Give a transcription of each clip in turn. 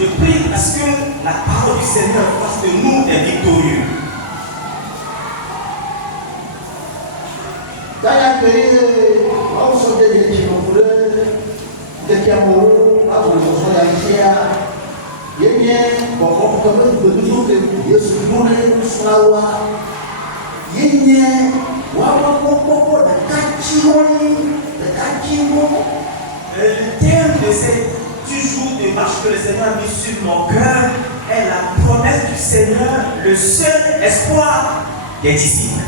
Je prie à ce que la parole du Seigneur fasse de nous des victorieux. Le thème de ces 10 jours de marche que le Seigneur a mis sur mon cœur est la promesse du Seigneur, le seul espoir des disciples.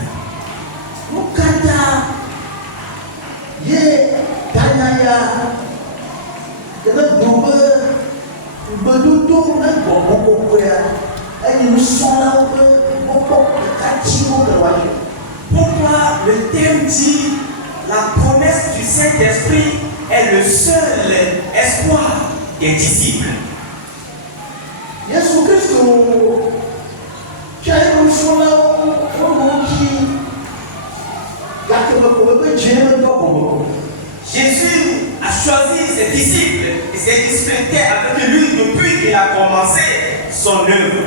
Pourquoi le thème dit la promesse du Saint-Esprit est le seul espoir des disciples? Jésus a choisi ses disciples et ses disciples étaient avec lui depuis qu'il a commencé son œuvre.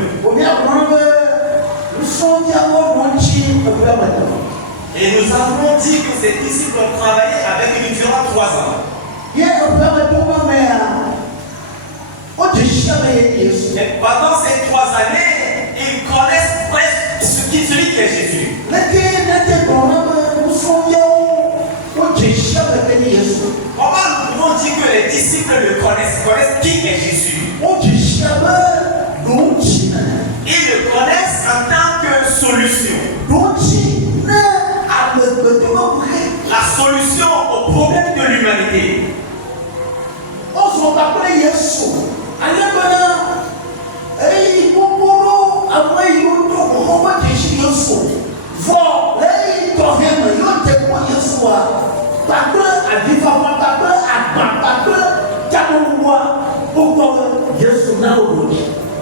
Et nous avons dit que ces disciples ont travaillé avec lui durant 3 ans. Et pendant ces 3 années, ils connaissent presque celui qui est Jésus. Comment nous pouvons dire que les disciples le connaissent qui est Jésus? Ils le connaissent en solution. La solution au problème de l'humanité.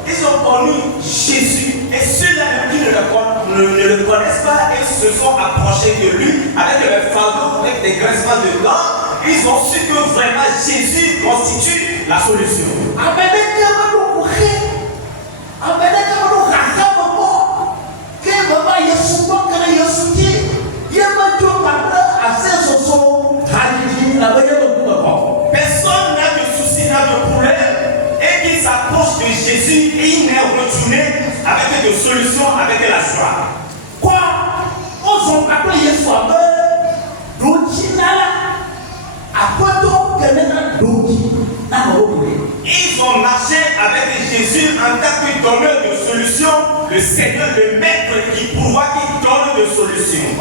Ils ont connu Jésus et ceux-là qui ne le connaissent pas et se sont approchés de lui avec le fardeau, avec des grincements de dents. Ils ont su que vraiment Jésus constitue la solution. Personne n'a de souci, n'a de problème et qu'il s'approche de Jésus et il n'est retourné avec des solutions, avec de la joie. Ils ont marché avec Jésus en tant que donneur de solutions, le Seigneur, le Maître qui pourvoit, qui donne de solutions.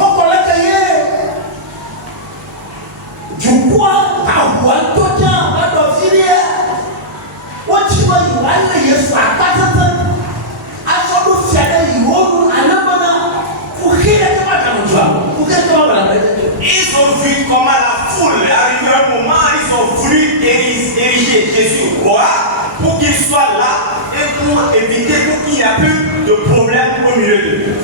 Ils ont vu comment la foule, arrivé un moment, ils ont voulu ériger Jésus roi pour qu'il soit là et pour éviter qu'il n'y ait plus de problème au milieu d'eux.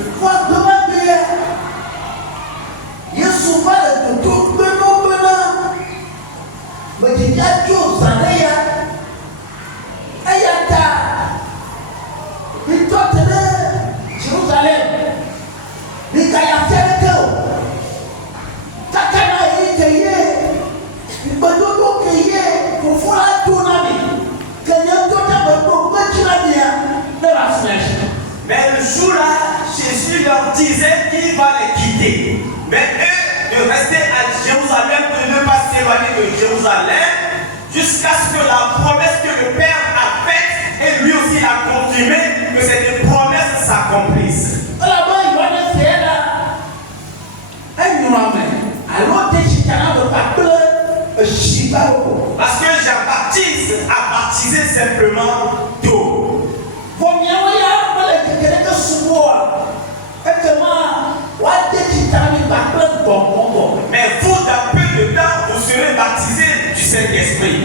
Mais le jour-là, Jésus leur disait qu'il va les quitter. Mais eux, de rester à Jérusalem, de ne pas s'éloigner de Jérusalem, jusqu'à ce que la promesse que le Père a faite, et lui aussi l'a confirmé, que cette promesse s'accomplisse. Parce que Jean-Baptiste a baptisé simplement d'eau. Mais vous, dans peu de temps, vous serez baptisés du Saint-Esprit.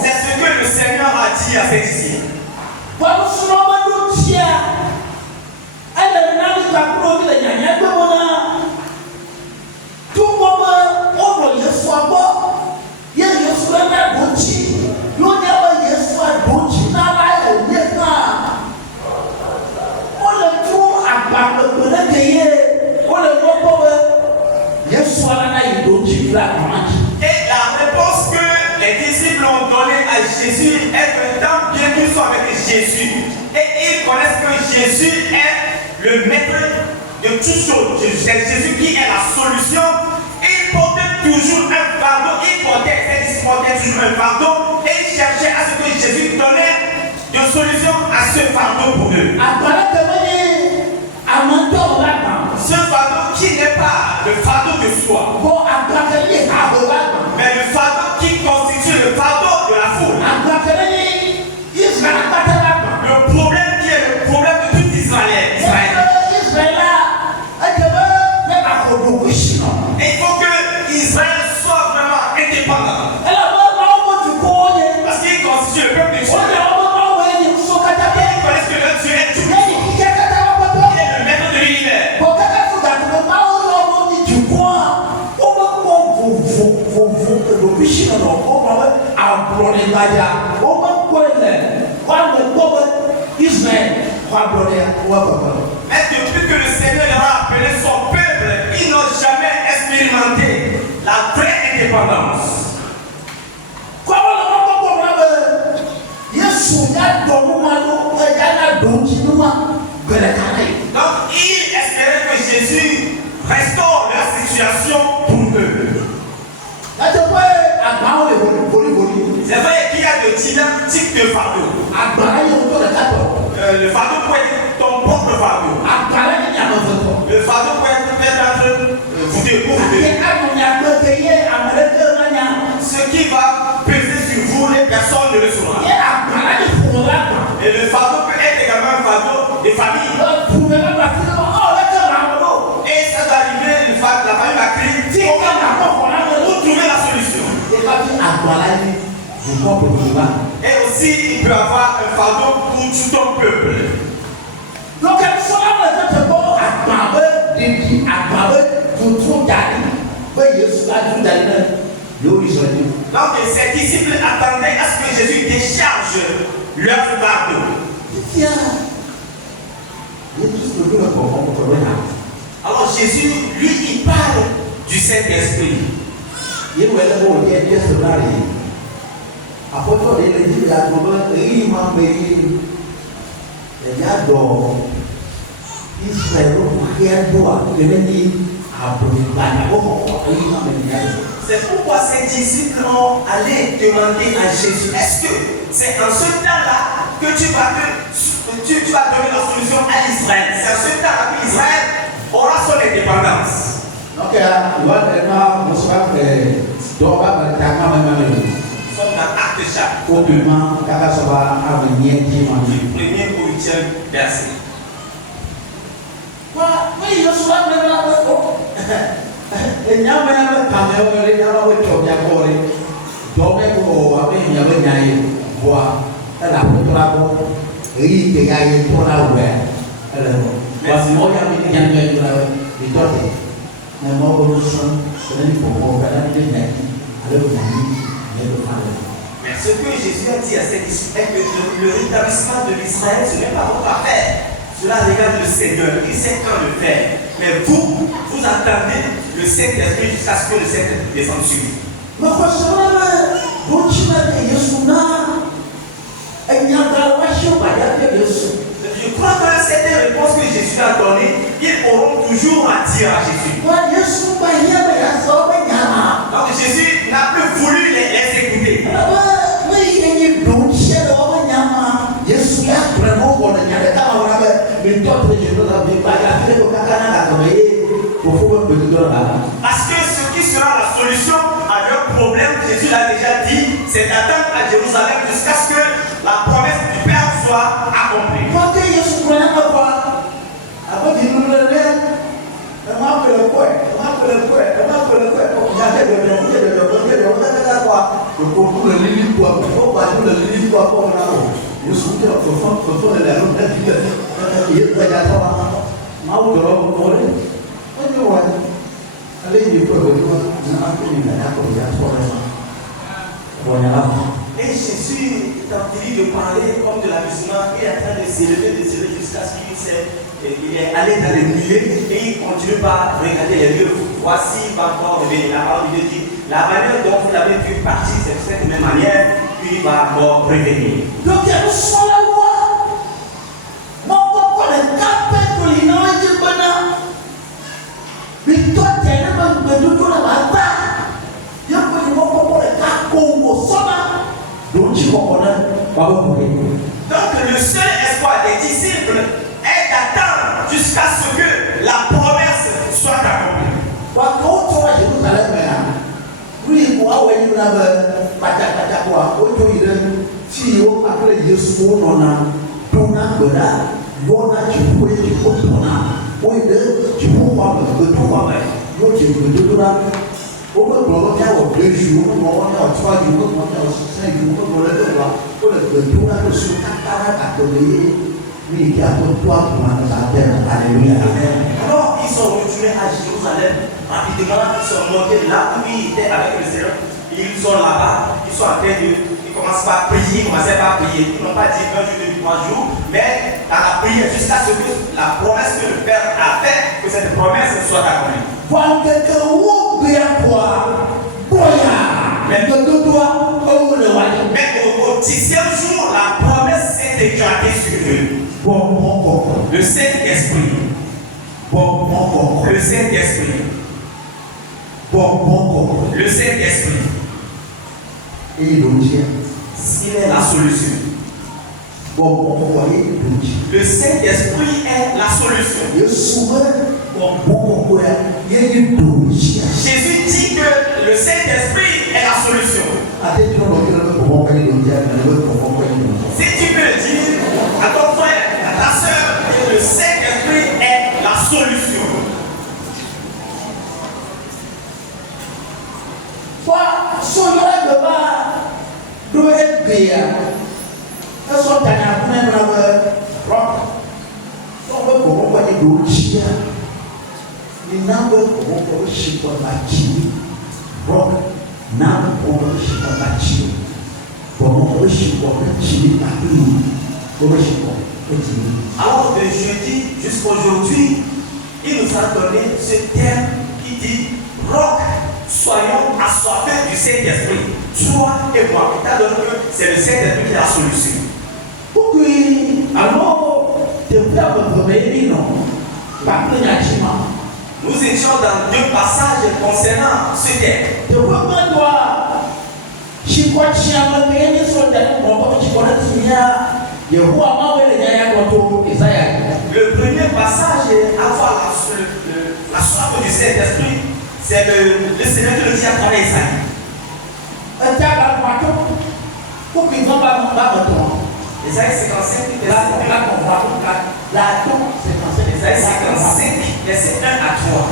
C'est ce que le Seigneur a dit à ses disciples. Et la réponse que les disciples ont donnée à Jésus est que tant bien qu'ils soient avec Jésus et ils connaissent que Jésus est le maître de toutes choses, c'est Jésus qui est la solution, ils portaient toujours un fardeau, ils portaient toujours un fardeau et ils cherchaient à ce que Jésus donnait de solution à ce fardeau pour eux. Ce fardeau qui n'est pas le fardeau de soi, mais le fardeau qui constitue le fardeau de la foule. Le problème qui est le problème de tout Israël. Il faut que Israël soit vraiment indépendant. Parce qu'il constitue le peuple de Dieu. Ils connaissent que leur Dieu est tout. Il est le maître de l'univers. Mais depuis que le Seigneur a appelé son peuple, ils n'ont jamais expérimenté la vraie indépendance. Donc ils espéraient que Jésus restaure leur situation pour eux. C'est vrai qu'il y a de différents types de fardeaux. de famille. Et ça va arriver, la famille va crier, pour trouver la solution. Et aussi, il peut avoir un fardeau pour tout ton peuple. Donc, ses disciples attendaient à ce que Jésus décharge leur fardeau. Alors Jésus, lui, il parle du Saint-Esprit. C'est pourquoi ses disciples ont allé demander à Jésus, est-ce que c'est en ce temps-là que tu vas donner la solution à Israël? C'est en ce temps-là qu'Israël aura son indépendance. Nous sommes dans Acte chapitre 1, du 1er au 8e verset. Mais ce que Jésus a dit à ses disciples est que le rétablissement de l'Israël, ce n'est pas votre affaire. Cela regarde le Seigneur, il sait quand le faire. Mais vous attendez le Saint-Esprit jusqu'à ce que le Saint-Esprit descende sur vous. Je crois que cette réponse que Jésus a donnée, ils auront toujours à dire à Jésus. Donc Jésus n'a plus voulu les écouter. Parce que ce qui sera la solution à leur problème, Jésus l'a déjà dit, c'est d'attendre à Jérusalem jusqu'à ce que la promesse du Père soit accomplie. Et Jésus est en train de parler comme de l'amusement, il est en train de s'élever jusqu'à ce qu'il est allé dans les nuées et il continue par regarder les lieux. Voici, il va encore revenir. La parole de Dieu dit, la manière dont vous l'avez vu partir, c'est de cette même manière, puis il va encore revenir. Donc, il y a une seule voix. Mon papa, le capet de l'inoïde, mais toi, tu es là, mais tu es là, donc le seul espoir des disciples est d'attendre jusqu'à ce que la promesse soit accomplie. On peut prolonger aux 2 jours, on peut prolonger aux 3 jours, on peut prolonger aux 5 jours, on peut prolonger aux 3 jours. Le tour là, le sur 4 catholiques, lui qui a tout toi pour la terre. Alléluia. Alors, ils sont retournés à Jérusalem, rapidement, ils sont montés là où ils étaient avec le Seigneur. Ils sont là-bas, ils sont en train de. Ils commencent par prier, ils commençaient par prier. Ils n'ont pas dit 1 jour, 2 jours, 3 jours, mais dans la prière, jusqu'à ce que la promesse que le Père a faite, que cette promesse soit accomplie. Mais au 10e jour, la promesse s'est éclatée sur eux. Le Saint-Esprit. Le Saint-Esprit. Le Saint-Esprit. Il est la solution. Le Saint-Esprit est la solution. Jésus dit que le Saint-Esprit est la solution. Si tu peux le dire à ton frère, à ta soeur, solution. Alors de jeudi jusqu'aujourd'hui, il nous a donné ce terme qui dit roc, soyons assoiffés du Saint-Esprit. Toi et moi, il t'a donné que c'est le Saint-Esprit qui est la solution. Nous étions dans deux passages concernant ce terme. Le premier passage avoir la soif du Saint-Esprit, c'est le Seigneur qui le dit à travers Isaïe. Isaïe 55, verset 1 à 3.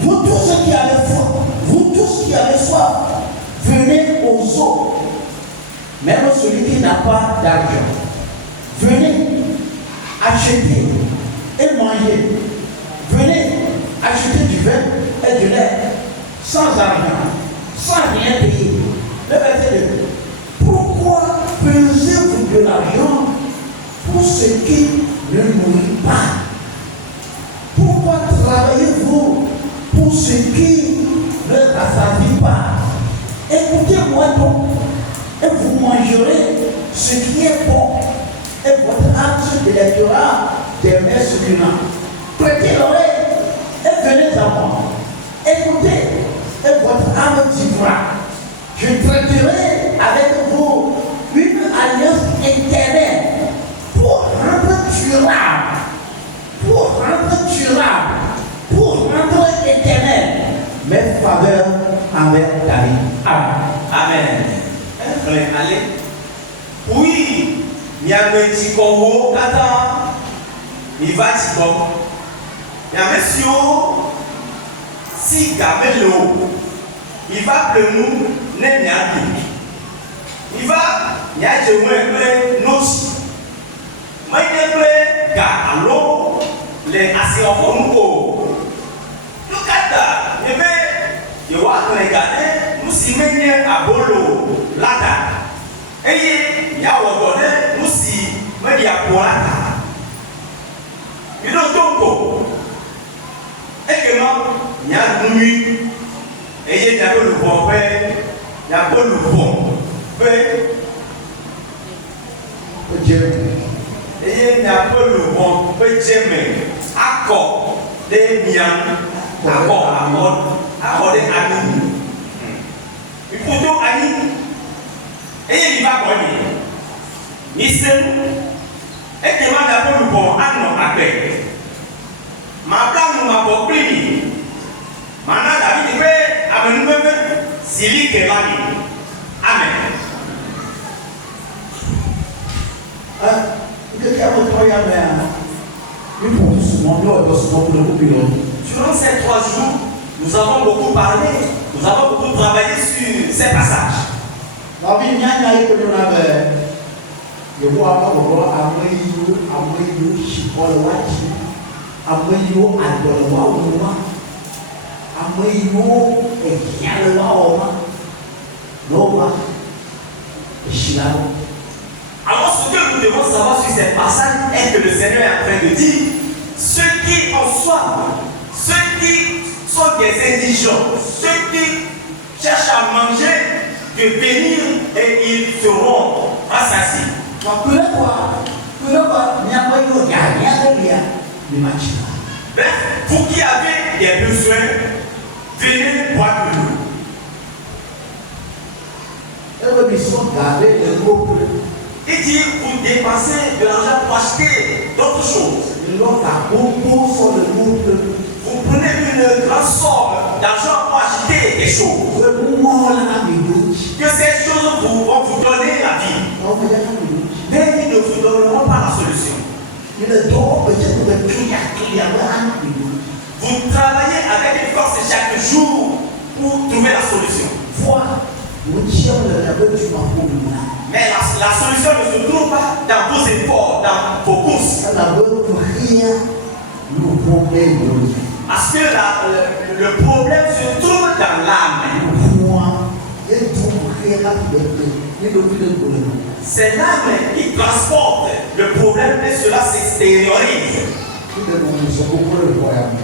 Vous tous qui avez faim, vous tous qui avez soif, venez aux eaux. Même celui qui n'a pas d'argent, venez acheter et manger. Venez acheter du vin et du lait sans argent, sans rien payer. Le verset 2. Pourquoi pesez-vous de l'argent pour ce qui ne nourrit pas? Pourquoi travaillez-vous pour ce qui ne rassasie pas? Écoutez-moi donc, et vous mangerez ce qui est bon, et votre âme se délectera des mets succulents. Prêtez l'oreille et venez à moi. Écoutez, et votre âme vivra. Je traiterai avec vous une alliance éternelle pour rendre durable, pour rendre éternel mes faveurs envers ta vie. Amen. Allez. Oui, il y a un petit congo, il va t'y comme. Il y a un monsieur, si gamelo, il va pleurer, n'est rien. Il va, il y a des gens qui moi, il y a l'eau, les assurants pour nous. Il y a regarder, nous si menons à Bolo, là-bas. Et il y a ordonné, nous si menons à Boata. Il y a donc, et que moi, il y a une nuit, et il y a le bon père, il y a le bon père. Et il y a le bon père, accord des miens, accord des amis. Il faut donc amis. Et il va gagner. Il sait et que moi d'abord le bon à après. Ma plan nous m'a compris. Maintenant David dit avec nous-mêmes Siri que l'ami. Amen. Durant ces 3 jours, nous avons beaucoup parlé, nous avons beaucoup travaillé sur ces passages. Alors ce que nous devons savoir sur ces passages est que le Seigneur est en train de dire ceux qui en soient, ceux qui sont des indigents, ceux qui cherchent à manger, de venir et ils seront rassasiés. Bref, vous qui avez des besoins, venez boire de l'eau. Il dit, vous dépensez de l'argent pour acheter d'autres choses. Vous prenez une grande somme d'argent pour acheter des choses. Que ces choses vont vous donner la vie. Mais ils ne vous donneront pas la solution. Vous travaillez avec une force chaque jour pour trouver la solution. Mais la solution ne se trouve pas dans vos efforts, dans vos courses. Parce que le problème se trouve dans l'âme. C'est l'âme qui transporte le problème et cela s'extériorise.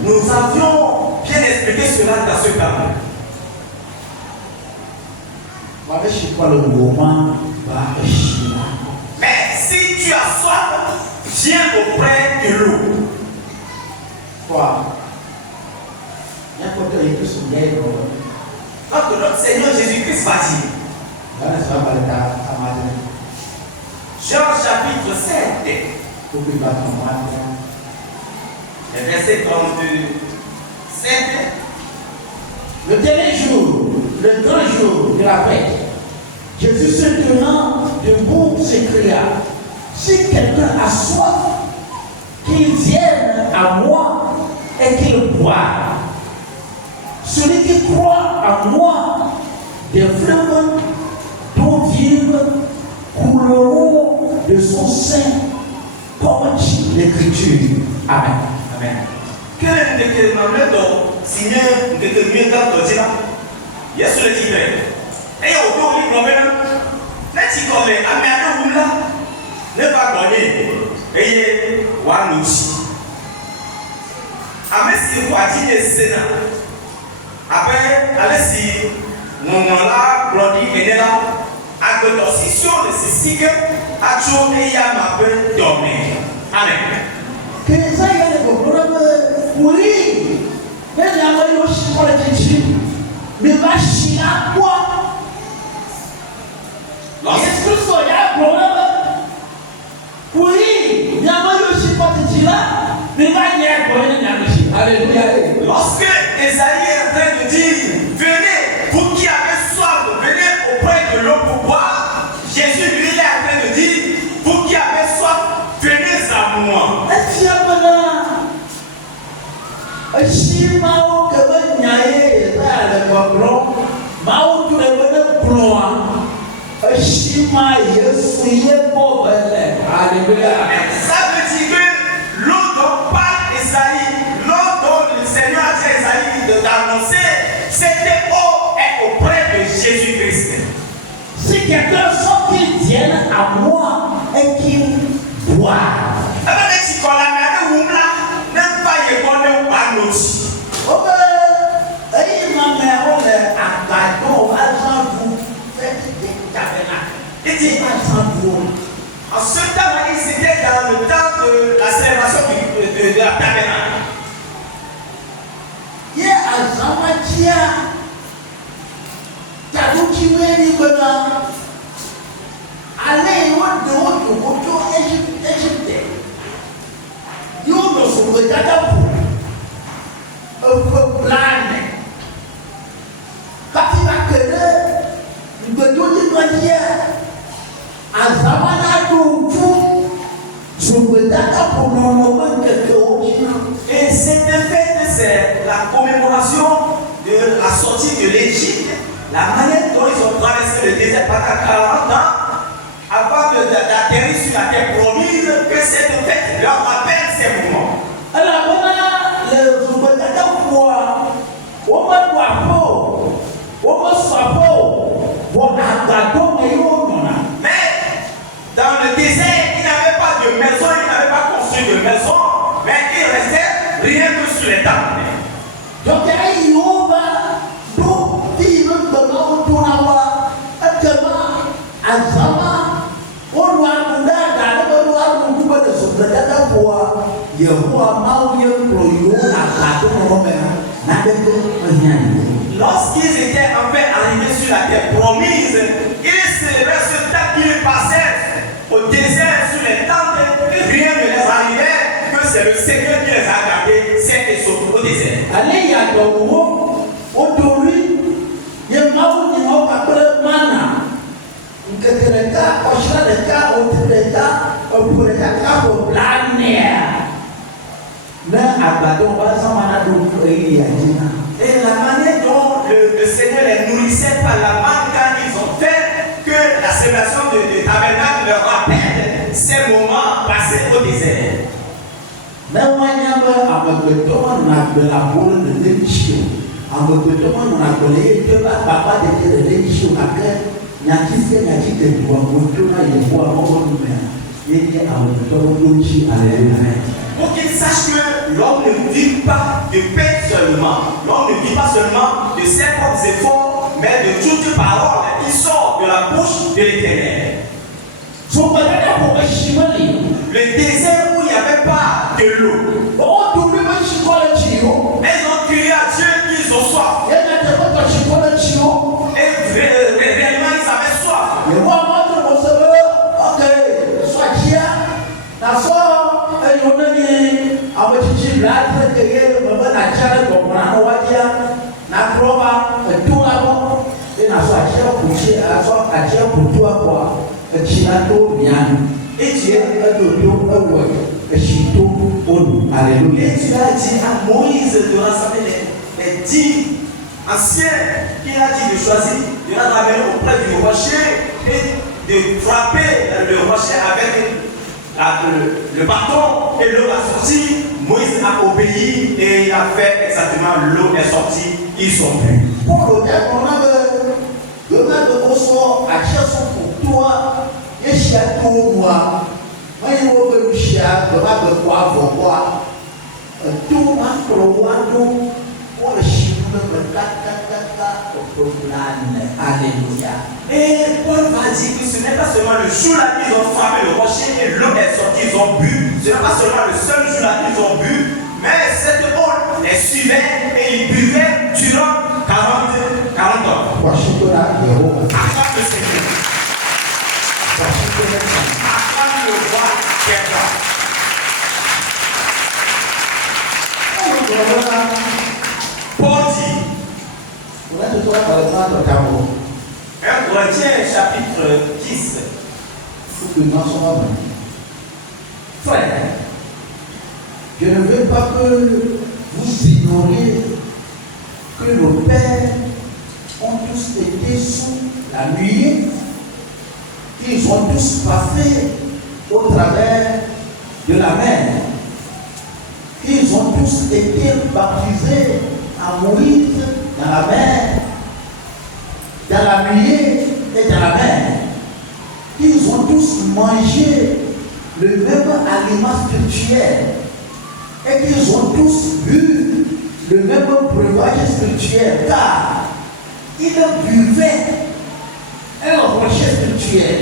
Nous avions bien expliqué cela dans ce temps. Mais si tu as soif, viens auprès de l'eau. Quand notre Seigneur Jésus-Christ va dire, Jean chapitre 7, le verset 32, le dernier jour, le grand jour de la fête, Jésus se tenant debout s'écria, si quelqu'un a soif, qu'il vienne à moi et qu'il boive. Celui qui croit en moi, des fleuves d'eau vive couleront de son sein, comme dit l'Écriture. Amen. Amen. Quel est le déterminant signé le dans le dire? Yes, le titre. Et au dos, il problème. N'est-ce pas les amis là? Ne pas gagner. Et one outil. Amen, si vous avez des Sénat. Après, allez si nous là, grandi, venez là. À que la session de ce cycle, à chaud et y a ma peu dormir. Amen. Que ça y est, le problème, oui, mais il y a un aussi pour le titre. Mais va chier à quoi? Est-ce que ça y a un problème? Oui, il y a un aussi pour le titre là, mais va y a un problème. Alléluia. Lorsque Esaïe est en train de dire, venez, vous qui avez soif, venez auprès de l'eau pour boire, Jésus lui est en train de dire, vous qui avez soif, venez à moi. Si Mao que vous n'ayez pas le comprendre, Mao tu le veux prendre. Si Mao est pauvre, alléluia. Ça veut dire que l'eau dont parle Esaïe, l'eau dont le Seigneur a dit à Esaïe d'annoncer, c'était eau est auprès de Jésus-Christ. Si quelqu'un sent qu'il vienne à moi et qu'il boit. En ce temps-là, ils étaient dans le temps de la célébration de la tabernacle. Il y a un Zamatia, Tadoukimé, allez, on de haut, Égypte. Nous ne sommes pas d'accord. Un peu blâme. Quand il va connaître, il me donne dire, à Zamana Doutou, je me d'accord pour le moment quelque chose. Et cette fête, c'est la commémoration de la sortie de l'Égypte, la manière dont ils ont traversé le désert pendant 40 ans, avant d'atterrir sur la terre promise, que cette fête leur rappelle ces moments. Alors, voilà, le Zoubetaka quoi? On va voir, on va savoir, on va gâteau, mais dans le désert, ils n'avaient pas de maison, ils n'avaient pas construit de maison, mais ils restaient rien que sur les tables. Donc, il y a donc, il veut que l'on avoir à Zama, on doit nous de Zoubetaka quoi? Lorsqu'ils étaient enfin arrivés sur la terre promise, ils célébraient ce temps qu'ils passaient au désert sur les tentes, et rien ne les arrivait, que c'est le Seigneur qui les a gardés, c'est et sauvés au désert. Allez, il y a donc aujourd'hui, il y a un pas mana. Ketika Australia, Australia, Australia, Et la manière dont le Seigneur les nourrissait par la manne quand ils ont fait que la célébration de tabernacle leur rappelle ces moments passés au désert. Pour qu'ils sachent que l'homme ne vit pas de paix seulement, l'homme ne vit pas seulement de ses propres efforts, mais de toute parole qui sort de la bouche de l'Éternel. Le désert où il n'y avait pas de l'eau. Elles ont crié à Dieu qu'ils ont soif. Et réellement ils avaient soif. Et Dieu a dit à Moïse de rassembler les 10 anciens qu'il a dit de choisir, de les ramener auprès du rocher et de frapper le rocher avec le bâton et l'eau a sorti. Moïse a obéi et il a fait exactement, l'eau est sortie, ils sont prêts. Alléluia. Et Paul va dire que ce n'est pas seulement le jour-là qu'ils ont frappé le rocher et l'eau est sortie, ils ont bu. Ce n'est pas seulement le seul jour-là qu'ils ont bu, mais cette eau les suivait et ils buvaient durant 40 ans. Acclame le Seigneur. Acclame le roi qui est là. Paul dit, 1 Corinthiens chapitre 10. Frère, je ne veux pas que vous ignoriez que nos pères ont tous été sous la nuée, qu'ils ont tous passé au travers de la mer, qu'ils ont tous été baptisés à Moïse dans la mer, dans la nuée et dans la mer. Ils ont tous mangé le même aliment spirituel et qu'ils ont tous bu le même breuvage spirituel, car ils buvaient un rocher spirituel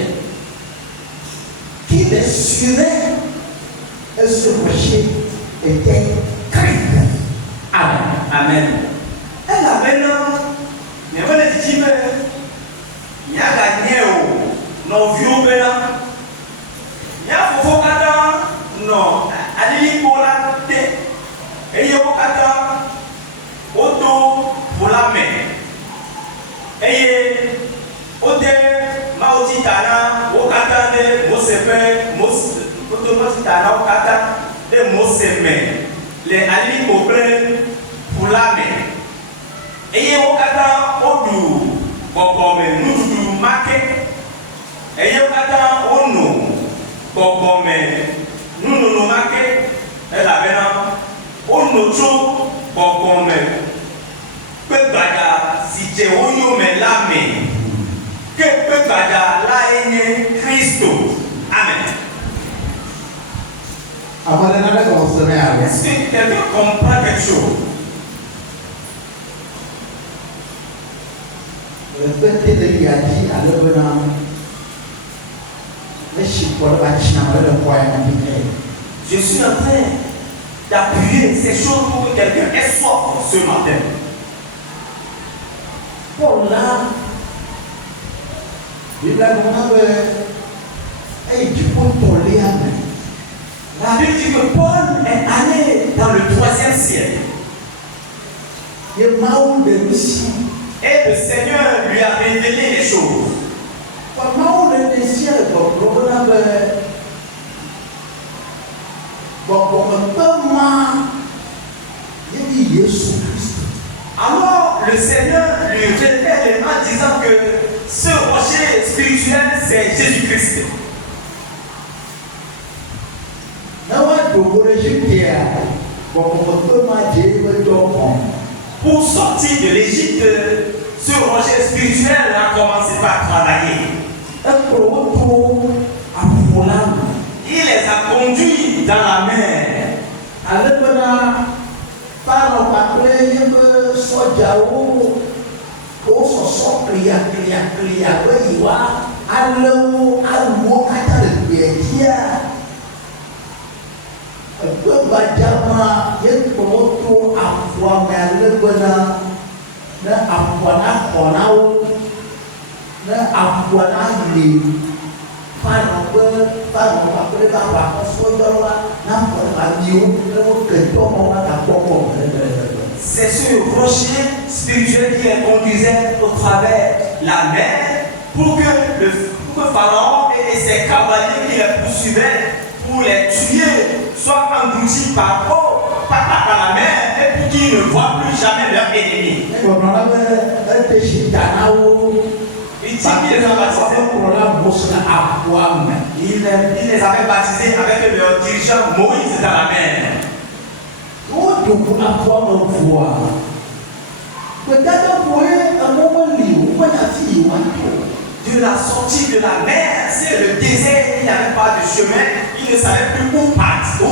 qui les suivait, et ce rocher était Christ. Amen. Amen. Elle avait mais on a dit, il y a gagné non vieux bela, il y a fofo kata, non, alili pola te, et y a kata, auto pour la main, et ote maoti tana, o kata de mosepe, auto maoti tana o kata de mosepe, les alili pour la main. Eye okata odu bokome nudu make. Eye okata onu bokome nudu make. Ela bena onu tso bokome. Pebada si je oyo me lame. Que pebada la enye Christo. Amen. Est-ce que quelqu'un comprend quelque chose? Je suis en train d'appuyer ces choses pour que quelqu'un ait soif ce matin. Paul là, il a La Bible dit que Paul est allé dans le 3e siècle. Et le Seigneur lui a révélé les choses. Jésus-Christ. Alors le Seigneur lui révèle en disant que ce rocher spirituel, c'est Jésus-Christ. Pour sortir de l'Égypte, ce rocher spirituel a commencé par travailler. Il les a conduits dans la mer. C'est ce rocher spirituel qui les conduisait au travers la mer pour que Pharaon et ses cavaliers qui les poursuivaient pour les tuer soient engloutis par la mer et pour qu'ils ne voient plus jamais leur ennemi. Il dit qu'il les a baptisés. Il les avait baptisés avec leur dirigeant Moïse dans la mer. De la sortie de la mer, c'est le désert, il n'avait pas de chemin, il ne savait plus où passer.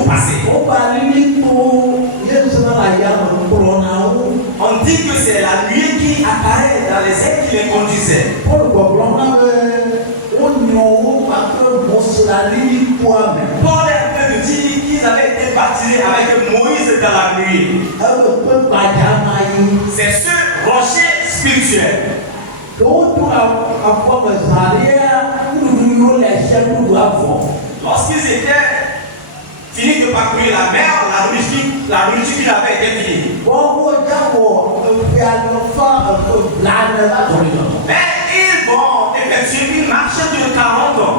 On dit que c'est la nuée qui apparaît dans les airs qui les conduisait. Paul est en train de dire qu'ils avaient été baptisés avec Moïse dans la nuée. C'est ce rocher spirituel. Lorsqu'ils étaient finis de parcourir la mer, la nourriture qu'il avait été finie. Mais ils vont effectuer une marche de 40 ans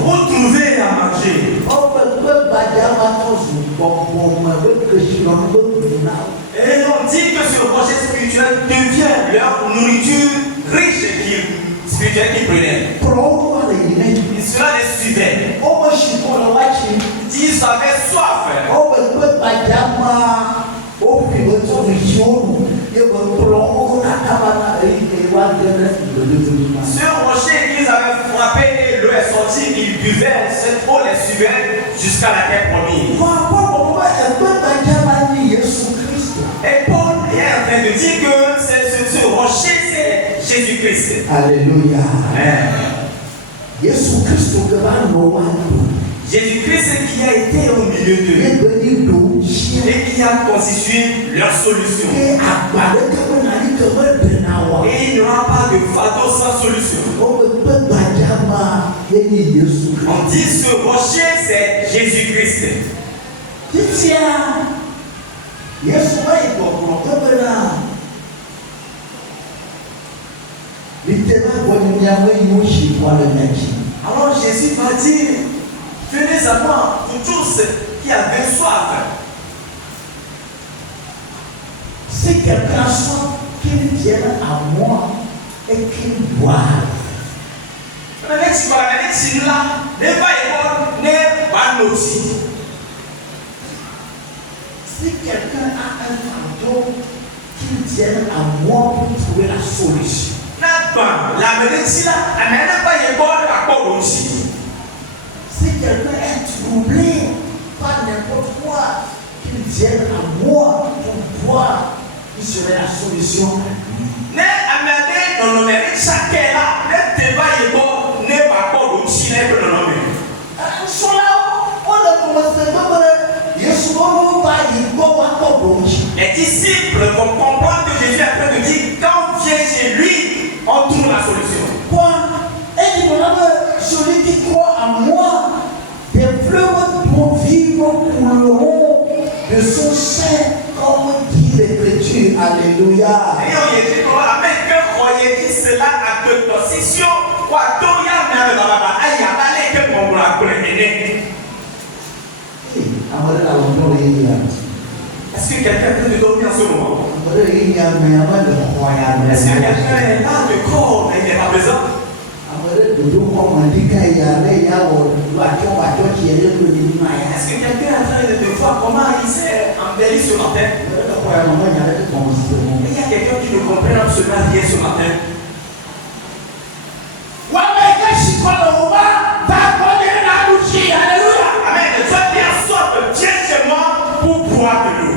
pour trouver à manger. Et on dit que ce rocher spirituel devient leur nourriture riche spirituelle qu'ils prenaient. Cela les suivait. Ils avaient soif. Ce rocher qu'ils avaient frappé, l'eau est sortie, ils buvaient, cette eau les suivait jusqu'à la terre promise. Et Paul est en train de dire que ce rocher, c'est Jésus-Christ. Alléluia. Amen. Jésus-Christ qui a été au milieu d'eux et qui a constitué leur solution. Et il n'y aura pas de fardeau sans solution. On dit ce rocher, c'est Jésus-Christ. Alors Jésus va dire, venez à moi, vous tous qui avez soif. Si quelqu'un a soif, qu'il vienne à moi et qu'il boive. Si quelqu'un a un fardeau, qu'il vienne à moi pour trouver la solution. Si quelqu'un est troublé par n'importe quoi, qu'il vienne à moi pour voir, il serait la solution à lui. Les disciples vont comprendre que Jésus est en train de dire quand on vient chez lui, on trouve la solution. Quoi? Et il me celui qui croit à moi, des fleuves d'eau vive couleront de son sein, comme dit l'Écriture. Alléluia. Et on y dit amen, que croyez-vous cela à deux positions? Quoi, donc il y a un baba, il y a pas les que mon la connaît. Est-ce que quelqu'un peut te dormir en ce moment? Est-ce que quelqu'un est là de corps, mais il n'est pas présent? Est-ce que quelqu'un est en train de voir comment il s'est embelli ce matin? Il y a quelqu'un qui ne comprend absolument rien ce matin. Amen. Tu as fait en sorte de viens chez moi pour boire de l'eau.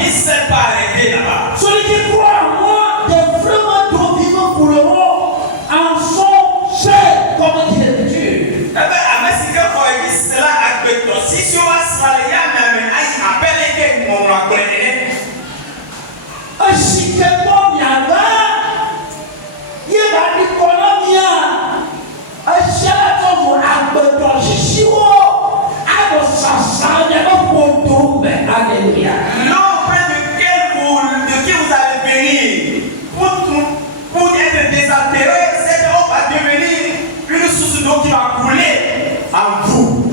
Il ne s'est pas arrêté là-bas. Celui qui croit en moi, des vraiment trop vivants pour le monde, en sont chers, comme dit l'Écriture. Amen. Si quelqu'un dit cela avec toi, si tu vas se faire, il y a même un appel et qu'on va connaître. Si quelqu'un vient là, il va dire qu'on a bien. Si elle a comme un peu de chichio, alors ça n'est pas pour tout, mais alléluia. L'eau près de qui vous allez venir pour être désaltéré, cette eau va devenir une source d'eau qui va couler en vous.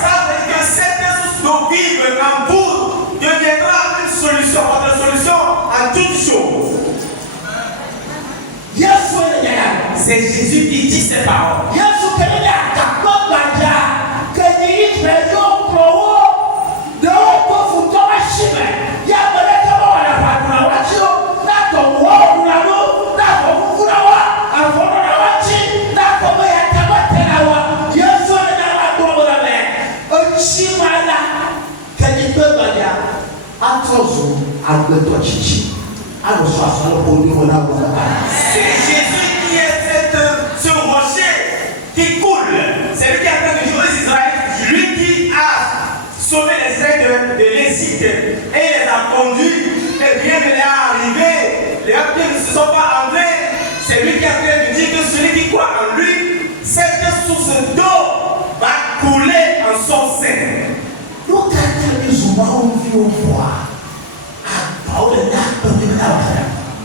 Ça veut dire que cette source d'eau vive en vous deviendra une solution, votre solution à toutes choses. C'est Jésus qui dit ces paroles. C'est Jésus qui est ce rocher qui coule. C'est lui qui a fait de jouer les Israélites. Lui qui a sauvé les Israélites de l'Égypte et les a conduits. Et rien ne leur est arrivé. Les Israélites ne se sont pas enlevés. C'est lui qui a fait de dire que celui qui croit en lui, cette source d'eau va couler en son sein.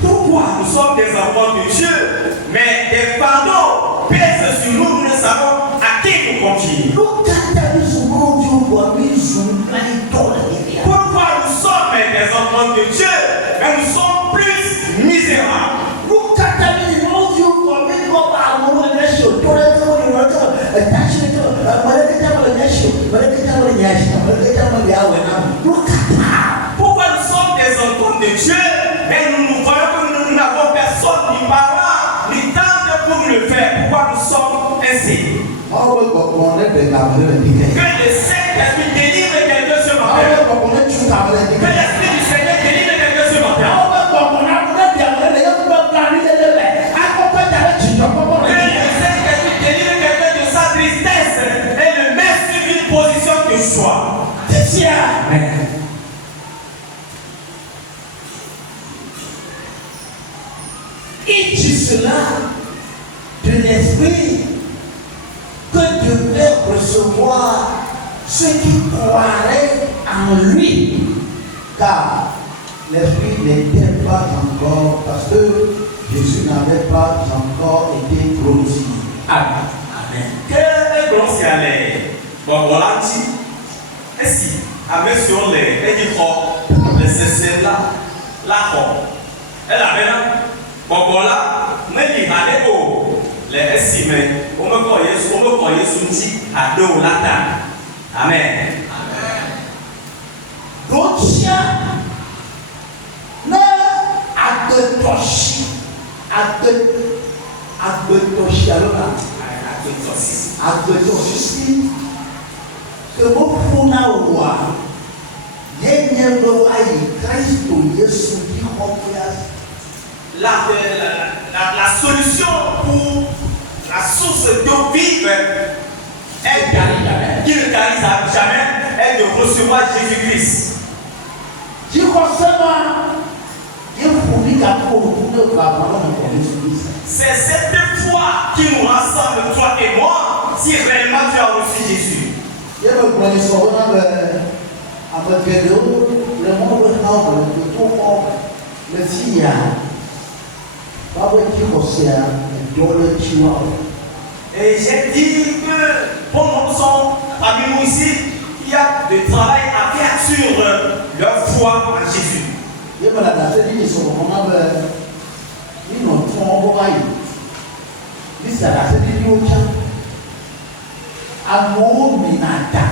Pourquoi nous sommes des enfants de Dieu, mais des fardeaux pèsent sur nous, nous ne savons à qui nous confier. Pourquoi nous sommes des enfants de Dieu, mais nous sommes plus misérables. Pourquoi nous sommes des enfants de Dieu, mais nous voyons que nous n'avons personne, ni parents, ni tante pour nous le faire. Pourquoi nous sommes ainsi? Que le Saint-Esprit délivre quelqu'un ce matin. Que l'Esprit du Seigneur délivre quelqu'un ce matin. Que le Saint-Esprit délivre quelqu'un de sa tristesse et le met sur une position de choix. Amen. Il dit cela de l'esprit que devait recevoir ceux qui croiraient en lui, car l'esprit n'était pas encore, parce que Jésus n'avait pas encore été glorifié. Amen. Quelle grosse année. Bon, voilà, est-ce que sur les CC là, elle avait là. Bon, voilà, mais il allait au les estimés. On me croyait sous à deux latin. Amen. Rotia ne agbetoshi alors agbetoshi que vous pouvez voir la solution pour la source d'eau vive est qui ne carisse jamais est de recevoir Jésus-Christ. C'est cette foi qui nous rassemble, toi et moi, si réellement tu as reçu Jésus. vraiment le tout le fille, pas de qui dans le tueur. Et j'ai dit que pour nous sommes amis nous ici, il y a du travail à faire sur leur foi en Jésus. Et voilà, c'est dit qu'ils sont vraiment ils n'ont pas envoyé. Ils sont là, c'est dit qu'ils ont amour minata.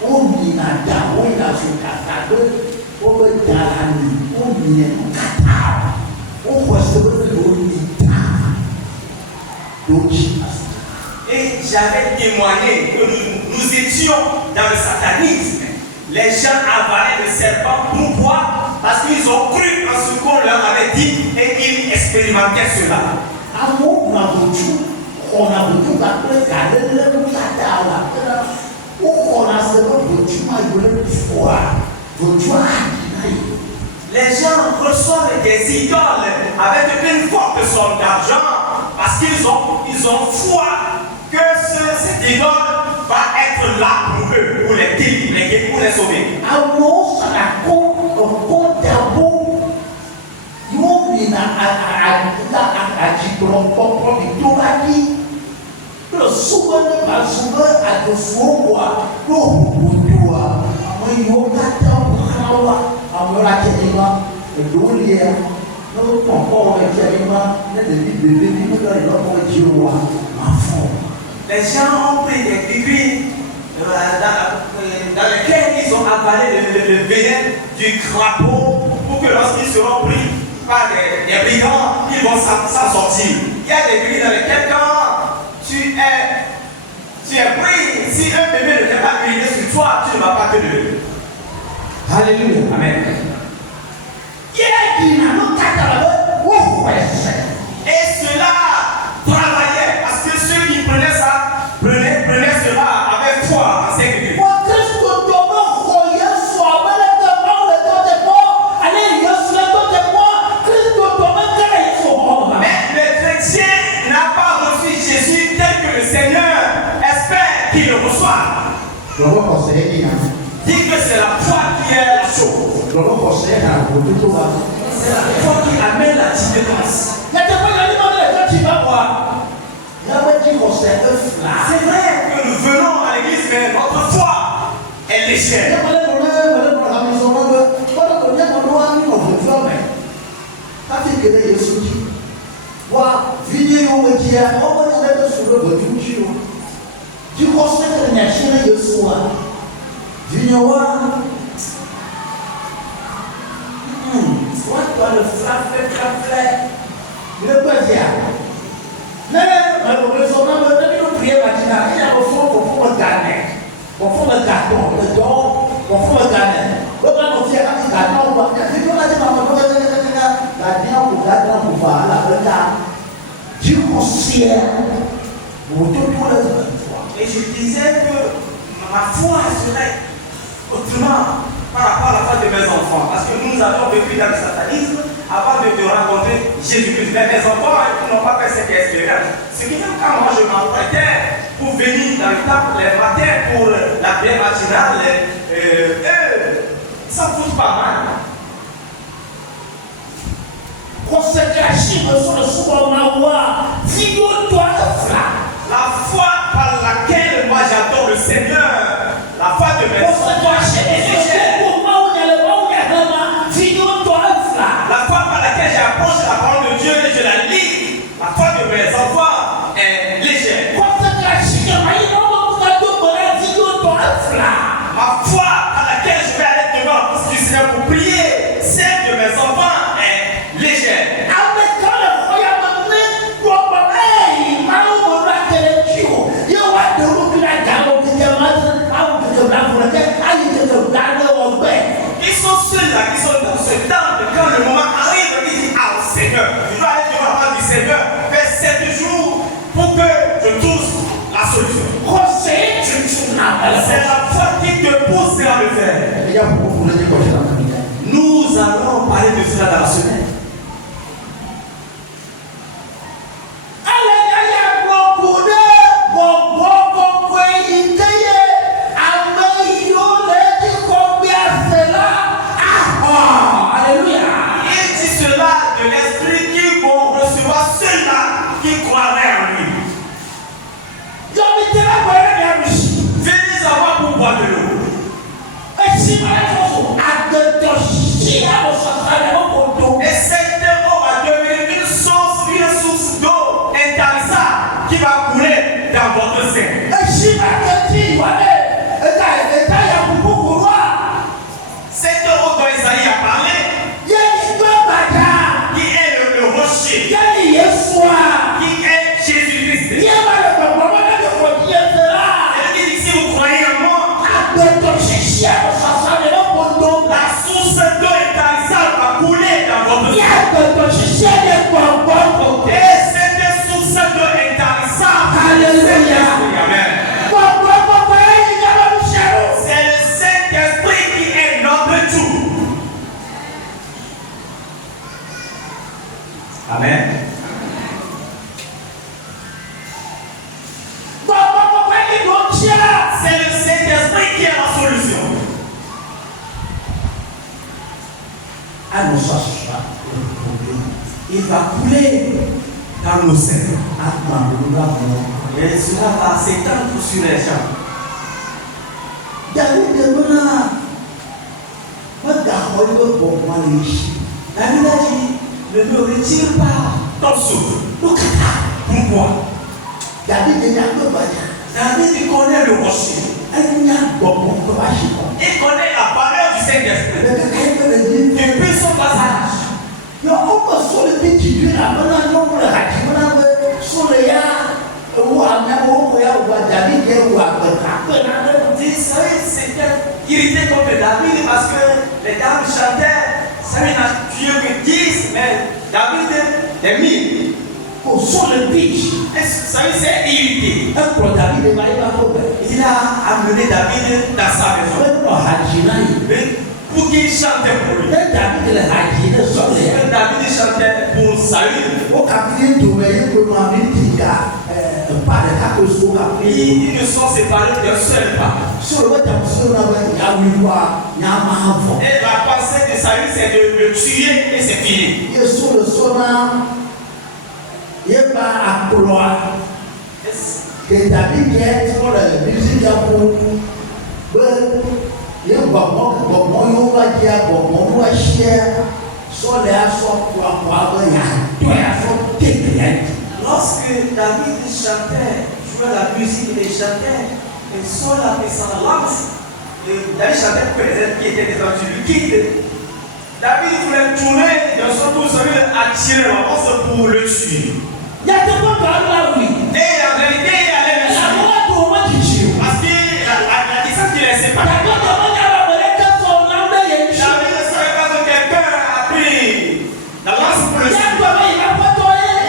O minata, o il a son catalogue, o le galani, o minata, o receveur de l'unita. Et j'avais témoigné que nous étions dans le satanisme. Les gens avalaient le serpent. Pourquoi? Parce qu'ils ont cru en ce qu'on leur avait dit et ils expérimentaient cela. Amour, on a voulu après garder le moutada. On a les gens reçoivent des idoles avec une forte somme d'argent parce qu'ils ont foi que cette idole va être là pour eux, pour les guider, pour les sauver. Le souverain va souvent à de foi, l'eau pour toi. Moi, il y a un les gens ont pris des degrés dans lesquels ils ont avalé le venin du crapaud pour que lorsqu'ils seront pris par des brigands, ils vont s'en sortir. Il y a des degrés dans lesquels quand tu es pris, si un bébé ne t'est pas grillé sur toi, tu ne vas pas te lever. Alléluia. Amen. Et cela travaillait parce que ceux qui prenaient ça, prenaient cela avec foi en sécurité. Mais le chrétien n'a pas reçu Jésus tel que le Seigneur espère qu'il le reçoive. Dis que c'est la foi qui est la chose. C'est la foi qui amène la différence. C'est vrai que nous venons à l'église, mais notre foi est légère. Et je disais que ma foi serait autrement par rapport à la foi de mes enfants. Parce que nous avons vécu dans le satanisme avant de rencontrer Jésus-Christ. Mais mes enfants, ils n'ont pas fait cette expérience. Ce qui fait quand moi je m'apprêtais pour venir dans le temple les matins pour la prière matinale, eux, ça me coûte pas mal. La foi par laquelle moi j'adore le Seigneur, la foi de mes enfants, la foi par laquelle j'approche la parole de Dieu et je la lis, la foi de mes enfants est légère. Ma foi par laquelle je vais aller devant du Seigneur pour prier, celle de mes enfants est légère. Ils sont ceux-là qui sont dans ce temple quand le moment arrive, ils disent ah Seigneur, je dois aller devant la face du Seigneur, faire 7 jours pour que je trouve la solution. C'est la foi qui te pousse à le faire. Nous allons parler de cela dans la semaine. ça sera le problème. Il va couler dans nos seins. Et cela va s'étendre sur les gens. David demanda, David a dit, ne retire pas ton souffle. Pourquoi? David connaît le rocher. Il connaît la valeur du Saint-Esprit. Depuis son passage. C'était irrité contre David parce que les dames chantaient. Saül n'a tué que 10, mais David est 1000. Saül s'est irrité. Il a amené David dans sa maison pour qu'il chante pour lui. David chantait pour Saül. Ils ne sont séparés d'un seul pas. Et la pensée de Saül, c'est de le tuer et c'est fini. Que David est sur la musique lorsque David chantait, jouait la musique, il chantait, et sur la descendance, David chantait pour les êtres qui étaient devant lui quittent. David voulait tourner dans son tour, celui a tiré la force pour le tuer. Et en réalité, il allait le tuer. Parce que la distance qu'il a séparé. David ne savait pas que quelqu'un a pris la lance pour le tuer.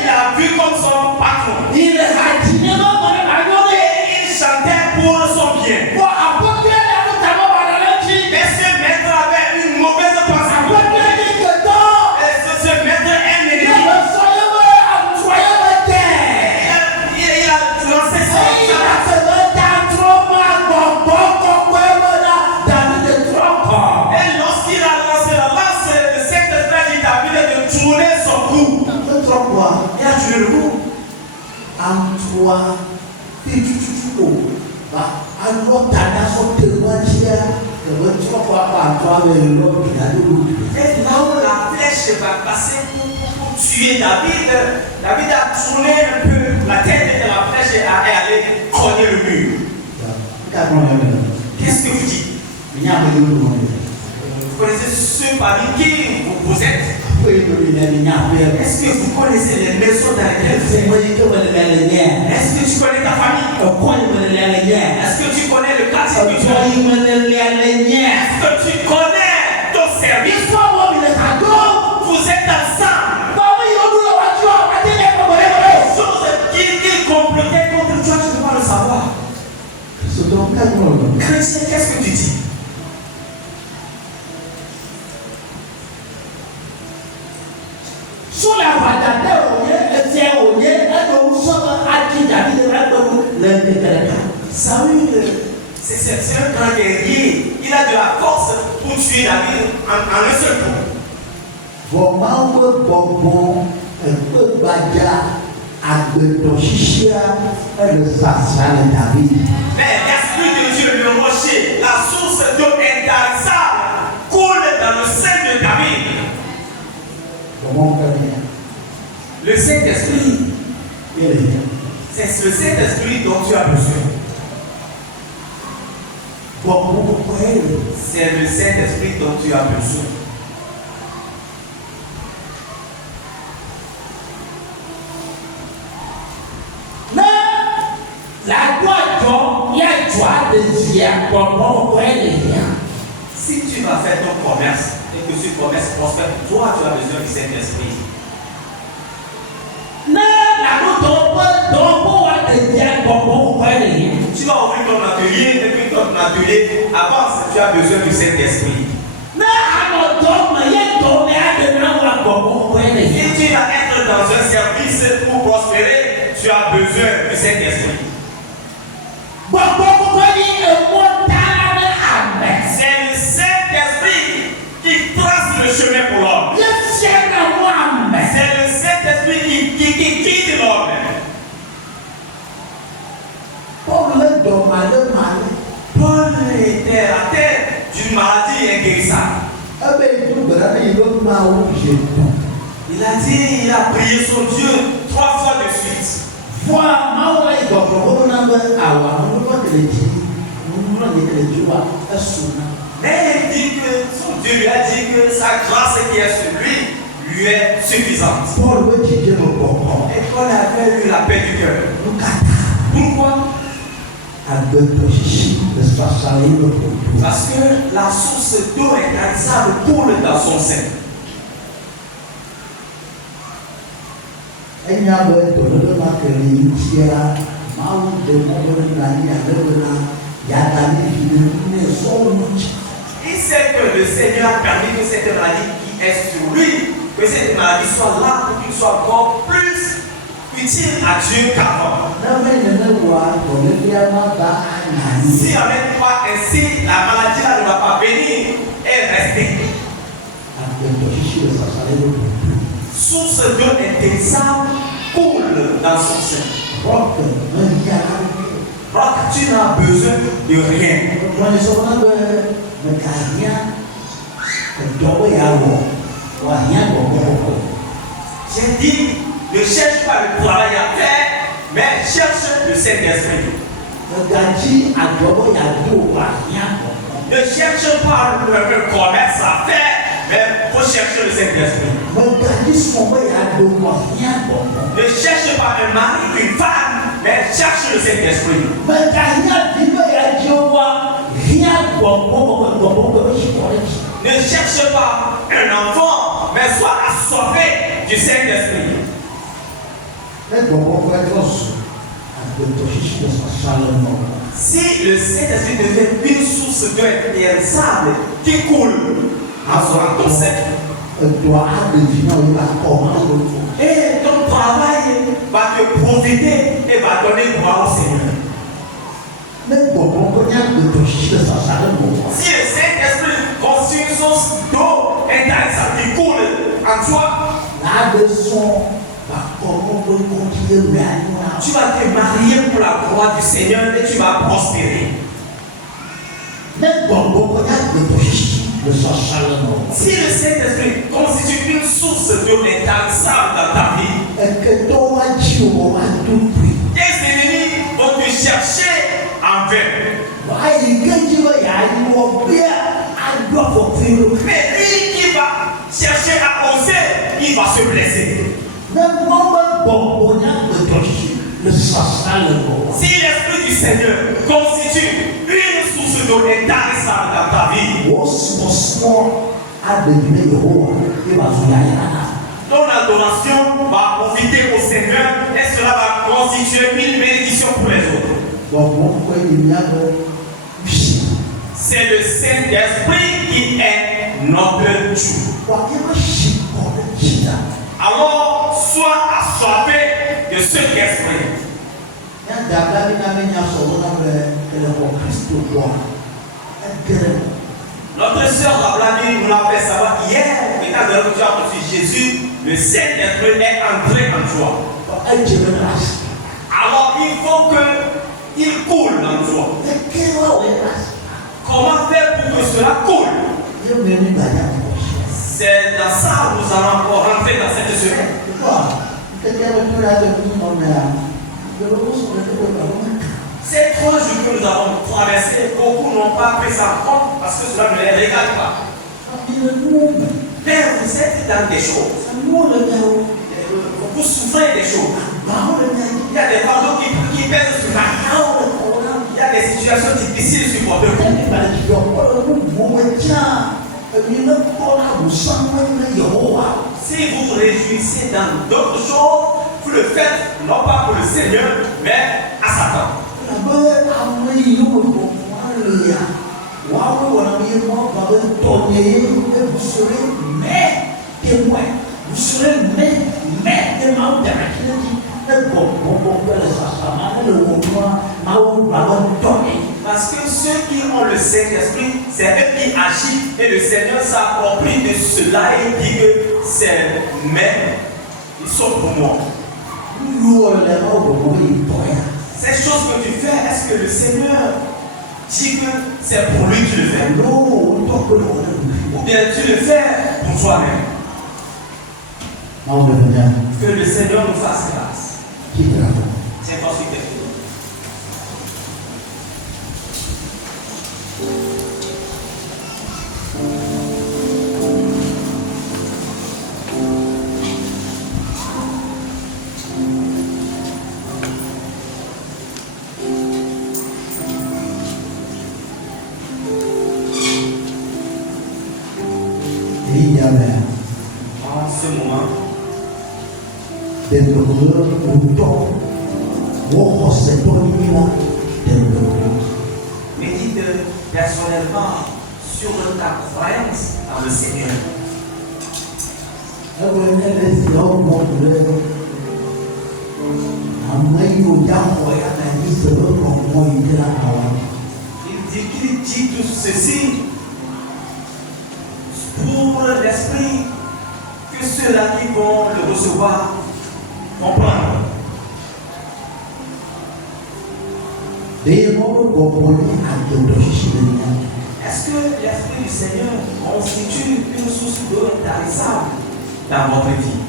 Il a vu comme son patron. Et il chantait pour son bien. Mais ce maître avait une mauvaise pensée. Et ce maître est ennemi. Il a lancé son et lorsqu'il a lancé la lance, le Saint-Esprit dit à David de tourner son cou. Il a tué le cou. Et là où la flèche va passer pour tuer David, David a tourné un peu la tête de la flèche et est allé cogner le mur. Qu'est-ce que vous dites? Vous connaissez ceux parmi qui vous êtes? Est-ce que vous connaissez les maisons dans lesquelles vous êtes? Est-ce que tu connais ta famille? Est-ce que tu connais le quartier que tu as? Est-ce que tu connais ton service? Vous êtes ensemble. Les choses qui complotaient contre toi, tu ne peux pas le savoir. Chrétien, qu'est-ce que tu dis? Saül, c'est un grand guerrier. Il a de la force pour tuer David en un seul coup. Mais l'Esprit de Dieu, le rocher, la source d'eau intarissable, coule dans le sein de David. Le Saint-Esprit, c'est le Saint-Esprit dont tu as besoin. C'est le Saint-Esprit dont tu as besoin. Si tu vas faire ton commerce et que ce commerce prospère, toi tu as besoin du Saint-Esprit. Tu vas ouvrir ton atelier et puis ton atelier avance, tu as besoin du Saint-Esprit. Si tu vas être dans un service pour prospérer, tu as besoin du Saint-Esprit. C'est le Saint-Esprit qui trace le chemin pour l'homme. Paul était à terre d'une maladie inguérissable. Il a dit, il a prié son Dieu 3 fois de suite. Mais il dit que son Dieu lui a dit que sa grâce qui est sur lui est suffisante. Et Paul avait eu la paix du cœur. Pourquoi? Parce que la source d'eau intarissable coule dans son sein. Il sait que le Seigneur a permis que cette maladie qui est sur lui, que cette maladie soit là pour qu'il soit encore plus utile à Dieu qu'avant. Si avec toi ainsi, la maladie là ne va pas venir et rester. Source d'eau intarissable coule dans son sein. Rock, tu n'as besoin de rien. J'ai dit, ne cherche pas le travail à faire, mais cherche le Saint-Esprit. Ne cherche pas le commerce à faire, mais il faut chercher le Saint-Esprit. Ne cherche pas un mari, une femme, mais cherche le Saint-Esprit. Ne cherche pas un enfant, mais sois assoiffé du Saint-Esprit. Si le Saint-Esprit devient une source d'eau intarissable qui coule en ton sein, et ton travail va te profiter et va donner gloire au Seigneur. Si le Saint-Esprit constitue une source d'eau intarissable qui coule en toi, tu vas te marier pour la gloire du Seigneur et tu vas prospérer. Si le Saint-Esprit constitue une source d'eau intarissable dans ta vie, tes ennemis vont te chercher en vain. Mais lui qui va chercher à oser, il va se blesser. Si l'Esprit du Seigneur constitue une source d'eau intarissable dans ta vie, ton adoration va profiter au Seigneur et cela va constituer une bénédiction pour les autres. C'est le Saint-Esprit qui est notre Dieu. Alors, sois assoiffé de cet esprit. Notre sœur Rablabi nous l'a fait savoir hier, étant donné que tu as reçu Jésus, le Saint-Esprit est entré en toi. Alors, il faut qu'il coule en toi. Comment faire pour que cela coule? C'est dans ça que nous allons encore rentrer dans cette semaine. Ces 3 jours que nous avons traversés, beaucoup n'ont pas pris ça en compte parce que cela ne les regarde pas. Mais vous êtes dans des choses. Vous souffrez des choses. Il y a des fardeaux qui pèsent sur la main. Il y a des situations difficiles sur votre vie. Si vous vous réjouissez dans d'autres choses, vous le faites non pas pour le Seigneur, mais à Satan. Vous serez mes témoins. Vous serez mes témoins de la parce que ceux qui ont le Saint-Esprit, c'est eux qui agissent et le Seigneur s'approprie de cela et dit que c'est mais ils sont pour moi. Ces choses que tu fais, est-ce que le Seigneur dit que c'est pour lui que tu le fais? No, talk to the Ou bien tu le fais pour toi-même? Que le Seigneur nous fasse grâce. Tiens-toi sur tes pieds. En ce moment, médite personnellement sur ta croyance dans le Seigneur. Il dit tout ceci pour l'esprit que ceux-là qui vont le recevoir comprendre. Est-ce que l'esprit du Seigneur constitue une source d'eau intarissable dans votre vie?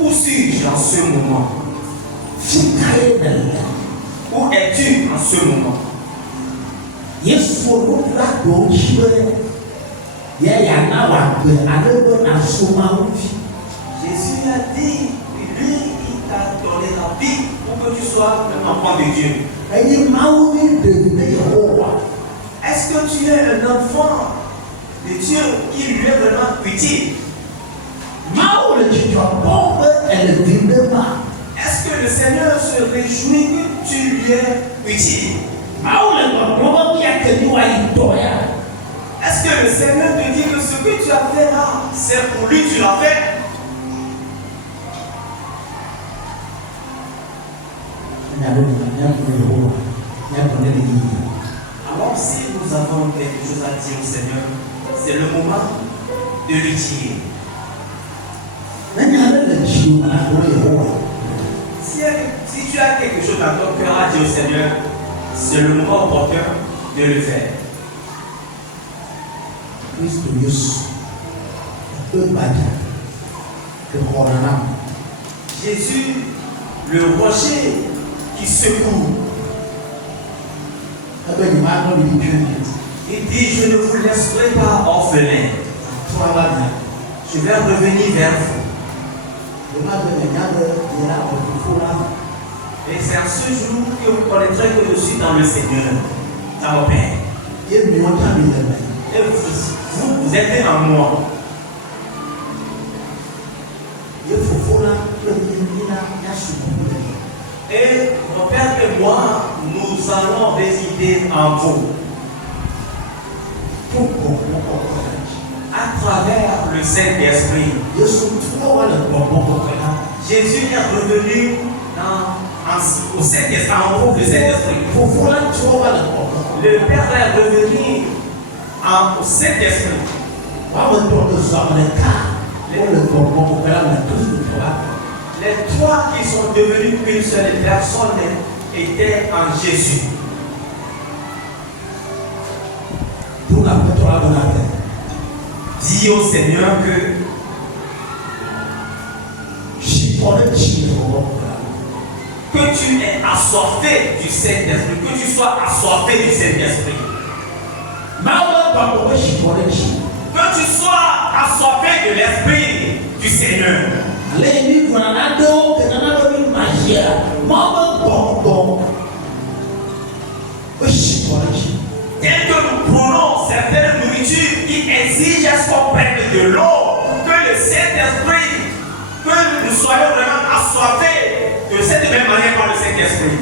Où suis-je en ce moment? Où es-tu en ce moment? Jésus a dit, lui, il t'a donné la vie pour que tu sois un enfant de Dieu. Est-ce que tu es un enfant de Dieu qui lui est vraiment utile? Est-ce que le Seigneur se réjouit que tu lui es utile? Est-ce que le Seigneur te dit que ce que tu as fait là, c'est pour lui que tu l'as fait? Alors si nous avons quelque chose à dire au Seigneur, c'est le moment de lui dire. Si tu as quelque chose dans ton cœur à dire au Seigneur, c'est le moment opportun de le faire. Jésus, le rocher qui secoue. Il dit, je ne vous laisserai pas orphelin. Je vais revenir vers vous. Et c'est à ce jour que vous connaîtrez que je suis dans le Seigneur, dans mon Père. Et vous êtes en moi. Et mon Père et moi, nous allons résider en vous. À travers le Saint-Esprit. Jésus est revenu au Saint-Esprit, en vous, le Saint-Esprit. Le Père est revenu au Saint-Esprit. Les trois qui sont devenus une seule personne étaient en Jésus. Dis au Seigneur que tu es assoiffé du Saint-Esprit, que tu sois assoiffé du Saint-Esprit. Que tu sois assoiffé de l'Esprit du Seigneur. Dès que nous prenons certaines nourritures qui exigent à ce qu'on prenne de l'eau, que le Saint-Esprit, que nous soyons vraiment assoiffés de cette même manière par le Saint-Esprit.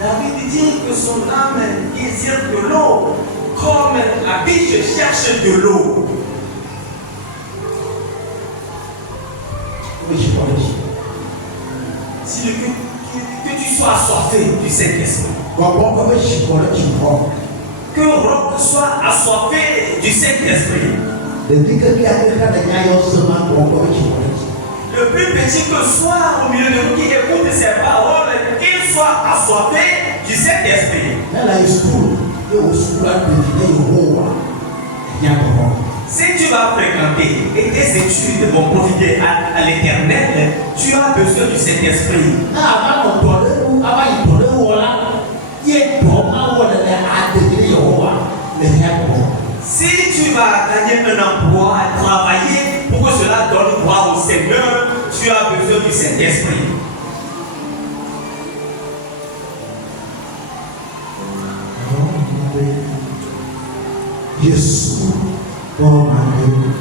David dit que son âme désire de l'eau, comme la biche cherche de l'eau. tu sois assoiffé du Saint-Esprit. Que Rock soit assoiffé du Saint-Esprit. Le plus petit que soit au milieu de nous qui écoute ces paroles, qu'il soit assoiffé du Saint-Esprit. Si tu vas fréquenter et tes études vont profiter à l'éternel, tu as besoin du Saint-Esprit. Si tu vas gagner un emploi et travailler pour que cela donne gloire au Seigneur, tu as besoin du Saint-Esprit. Jésus, oh my God,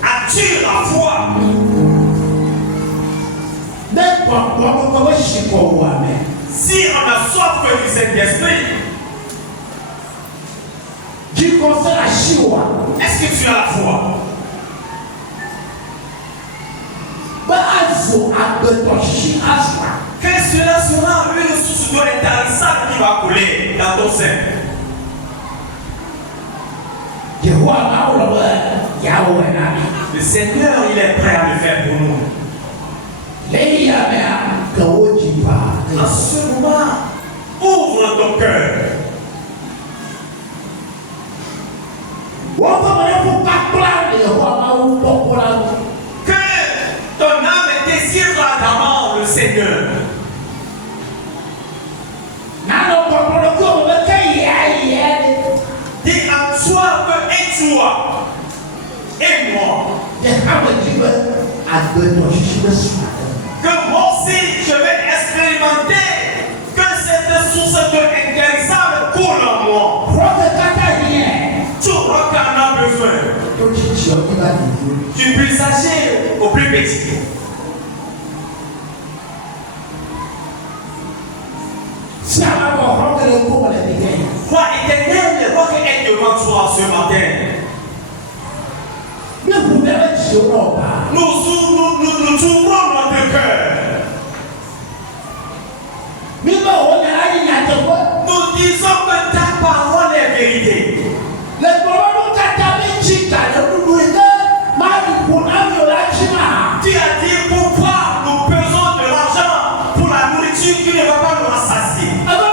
As-tu la foi? Si on a soif du Saint-Esprit, est-ce que tu as la foi? Que cela sera une source d'eau intarissable qui va couler dans ton sein. Le Seigneur, il est prêt à le faire pour nous. En ce moment, ouvre ton cœur. Que ton âme désire ardemment le Seigneur. Dis en toi que aide-toi. Aide-moi. Que moi aussi je vais expérimenter que cette source de intarissable coule en moi. Tout roc en a besoin. Du plus âgé au plus petit. Roi éternel, roi qui est devant toi ce matin. Nous ouvrons notre cœur. rassasié. Alors